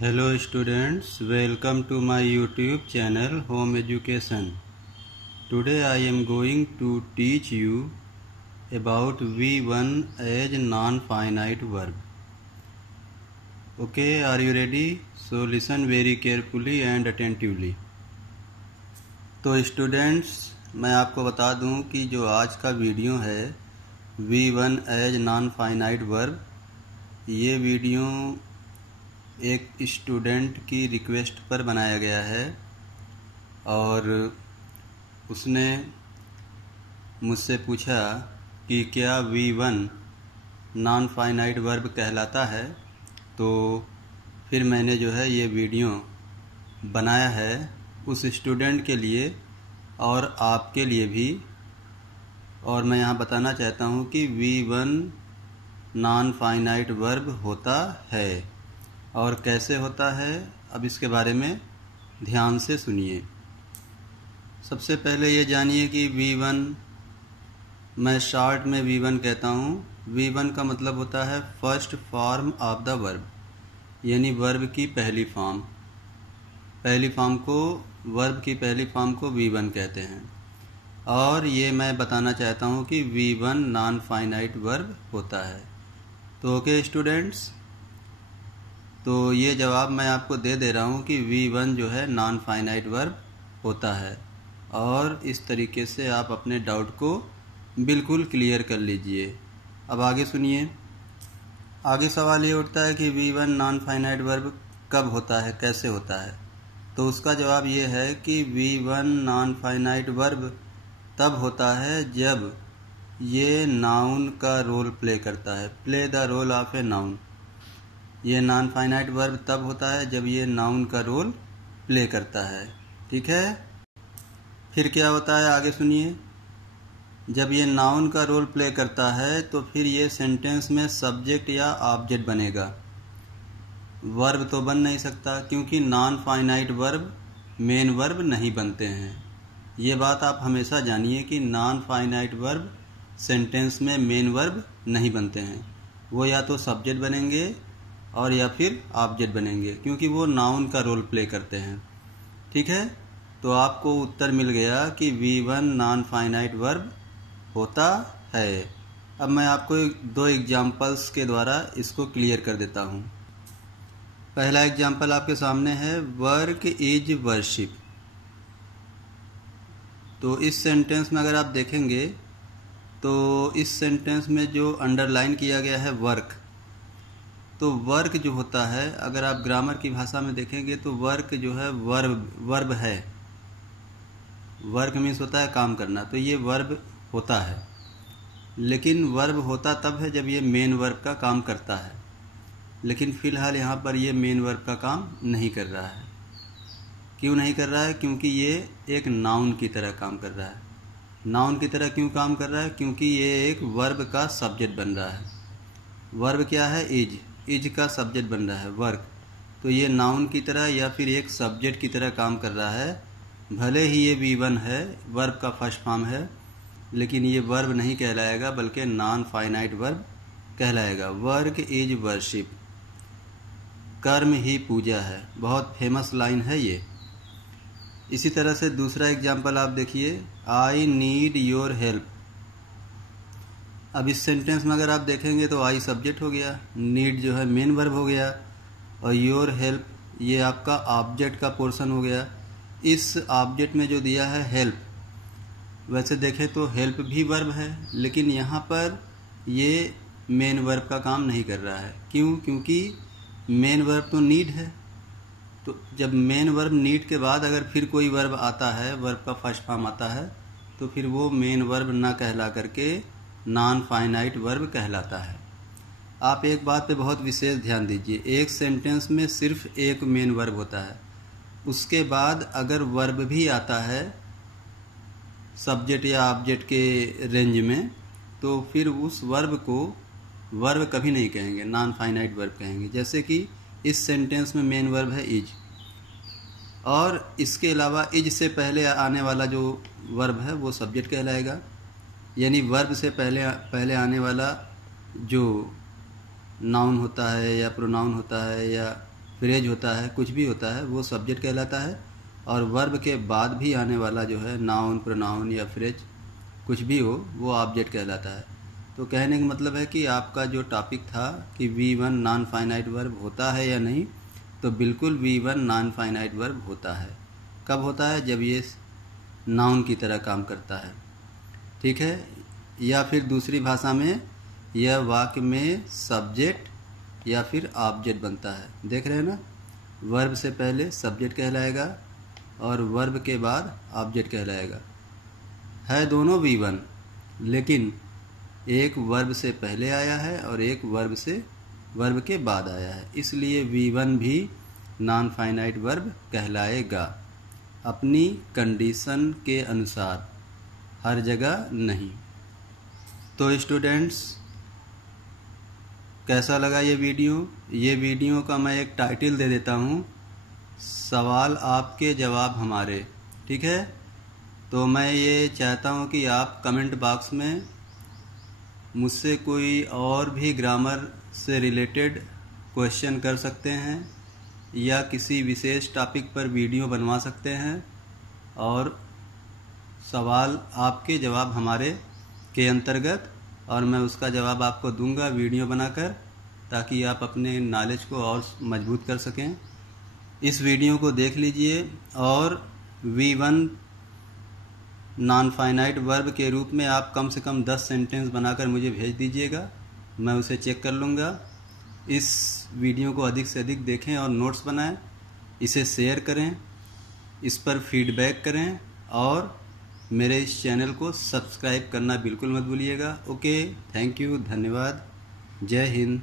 Hello students, welcome to my YouTube channel Home Education. Today I am going to teach you about V1 as non-finite verb. Okay, are you ready? So listen very carefully and attentively. तो students, मैं आपको बता दूं कि जो आज का video है V1 as non-finite verb, ये वीडियो एक स्टूडेंट की रिक्वेस्ट पर बनाया गया है और उसने मुझसे पूछा कि क्या V1 नॉन फाइनाइट वर्ब कहलाता है। तो फिर मैंने जो है ये वीडियो बनाया है उस स्टूडेंट के लिए और आपके लिए भी। और मैं यहाँ बताना चाहता हूँ कि V1 नॉन फाइनाइट वर्ब होता है और कैसे होता है, अब इसके बारे में ध्यान से सुनिए। सबसे पहले ये जानिए कि V1 मैं शॉर्ट में V1 कहता हूँ। V1 का मतलब होता है first form of the verb, यानी वर्ब की पहली फॉर्म। वर्ब की पहली फॉर्म को V1 कहते हैं। और ये मैं बताना चाहता हूँ कि V1 नॉन फाइनाइट वर्ब होता है। तो ओके स्टूडेंट्स, तो ये जवाब मैं आपको दे रहा हूँ कि V1 जो है नॉन फाइनाइट वर्ब होता है। और इस तरीके से आप अपने डाउट को बिल्कुल क्लियर कर लीजिए। अब आगे सुनिए। आगे सवाल ये उठता है कि V1 नॉन फाइनाइट वर्ब कब होता है, कैसे होता है। तो उसका जवाब ये है कि V1 नॉन फाइनाइट वर्ब तब होता है जब ये नाउन का रोल प्ले करता है, play the role of a noun. ये नॉन फाइनाइट वर्ब तब होता है जब ये नाउन का रोल प्ले करता है। ठीक है, फिर क्या होता है आगे सुनिए। जब ये नाउन का रोल प्ले करता है तो फिर ये सेंटेंस में सब्जेक्ट या ऑब्जेक्ट बनेगा, वर्ब तो बन नहीं सकता, क्योंकि non finite verb main verb नहीं बनते हैं। ये बात आप हमेशा जानिए कि नॉन फाइनाइट वर्ब सेंटेंस में मेन वर्ब नहीं बनते हैं। वो या तो सब्जेक्ट बनेंगे और या फिर ऑब्जेक्ट बनेंगे, क्योंकि वो नाउन का रोल प्ले करते हैं। ठीक है, तो आपको उत्तर मिल गया कि V1 नॉन फाइनाइट वर्ब होता है। अब मैं आपको दो एग्जाम्पल्स के द्वारा इसको क्लियर कर देता हूँ। पहला एग्जाम्पल आपके सामने है, वर्क इज वर्शिप। तो इस सेंटेंस में अगर आप देखेंगे तो इस सेंटेंस में जो अंडरलाइन किया गया है वर्क, तो वर्क जो होता है, अगर आप ग्रामर की भाषा में देखेंगे तो वर्क जो है वर्ब है। वर्क मीन्स होता है काम करना, तो ये वर्ब होता है। लेकिन वर्ब होता तब है जब ये मेन वर्ब का काम करता है। लेकिन फ़िलहाल यहाँ पर ये मेन वर्ब का काम नहीं कर रहा है। क्यों नहीं कर रहा है? क्योंकि ये एक नाउन की तरह काम कर रहा है। नाउन की तरह क्यों काम कर रहा है? क्योंकि ये एक वर्ब का सब्जेक्ट बन रहा है। वर्ब क्या है? इज का सब्जेक्ट बन रहा है वर्क। तो ये नाउन की तरह या फिर एक सब्जेक्ट की तरह काम कर रहा है। भले ही ये V1 है, वर्ब का फर्स्ट फॉर्म है, लेकिन ये वर्ब नहीं कहलाएगा बल्कि नॉन फाइनाइट वर्ब कहलाएगा। वर्क इज वर्शिप, कर्म ही पूजा है। बहुत फेमस लाइन है ये। इसी तरह से दूसरा एग्जाम्पल आप देखिए, आई नीड योर हेल्प। अब इस सेंटेंस में अगर आप देखेंगे तो आई सब्जेक्ट हो गया, नीड जो है मेन वर्ब हो गया, और योर हेल्प ये आपका ऑब्जेक्ट का पोर्शन हो गया। इस ऑब्जेक्ट में जो दिया है हेल्प, वैसे देखें तो हेल्प भी वर्ब है, लेकिन यहाँ पर ये मेन वर्ब का काम नहीं कर रहा है। क्यों? क्योंकि मेन वर्ब तो नीड है। तो जब मेन वर्ब नीड के बाद अगर फिर कोई वर्ब आता है, वर्ब का फर्स्ट फॉर्म आता है, तो फिर वो मेन वर्ब ना कहला करके नॉन फाइनाइट वर्ब कहलाता है। आप एक बात पे बहुत विशेष ध्यान दीजिए, एक सेंटेंस में सिर्फ एक मेन वर्ब होता है, उसके बाद अगर वर्ब भी आता है सब्जेक्ट या ऑब्जेक्ट के रेंज में, तो फिर उस वर्ब को वर्ब कभी नहीं कहेंगे, नॉन फाइनाइट वर्ब कहेंगे। जैसे कि इस सेंटेंस में मेन वर्ब है इज, और इसके अलावा इज से पहले आने वाला जो वर्ब है वो सब्जेक्ट कहलाएगा। यानी वर्ब से पहले आने वाला जो नाउन होता है या प्रोनाउन होता है या फ्रेज होता है, कुछ भी होता है, वो सब्जेक्ट कहलाता है। और वर्ब के बाद भी आने वाला जो है नाउन, प्रोनाउन या फ्रेज कुछ भी हो, वो ऑब्जेक्ट कहलाता है। तो कहने का मतलब है कि आपका जो टॉपिक था कि V1 नॉन फाइनाइट वर्ब होता है या नहीं, तो बिल्कुल V1 नॉन फाइनाइट वर्ब होता है। कब होता है? जब ये नाउन की तरह काम करता है, ठीक है। या फिर दूसरी भाषा में यह वाक्य में सब्जेक्ट या फिर ऑब्जेक्ट बनता है। देख रहे हैं ना, वर्ब से पहले सब्जेक्ट कहलाएगा और वर्ब के बाद ऑब्जेक्ट कहलाएगा। है दोनों V1, लेकिन एक वर्ब से पहले आया है और एक वर्ब के बाद आया है, इसलिए V1 भी नॉन फाइनाइट वर्ब कहलाएगा, अपनी कंडीशन के अनुसार, हर जगह नहीं। तो स्टूडेंट्स, कैसा लगा ये वीडियो? ये वीडियो का मैं एक टाइटल दे देता हूँ, सवाल आपके जवाब हमारे, ठीक है। तो मैं ये चाहता हूँ कि आप कमेंट बॉक्स में मुझसे कोई और भी ग्रामर से रिलेटेड क्वेश्चन कर सकते हैं या किसी विशेष टॉपिक पर वीडियो बनवा सकते हैं, और सवाल आपके जवाब हमारे के अंतर्गत, और मैं उसका जवाब आपको दूंगा वीडियो बनाकर, ताकि आप अपने नॉलेज को और मजबूत कर सकें। इस वीडियो को देख लीजिए और V1 नॉन फाइनाइट वर्ब के रूप में आप कम से कम 10 सेंटेंस बनाकर मुझे भेज दीजिएगा, मैं उसे चेक कर लूँगा। इस वीडियो को अधिक से अधिक देखें और नोट्स बनाएं, इसे शेयर करें, इस पर फीडबैक करें, और मेरे इस चैनल को सब्सक्राइब करना बिल्कुल मत भूलिएगा। ओके, थैंक यू, धन्यवाद, जय हिंद।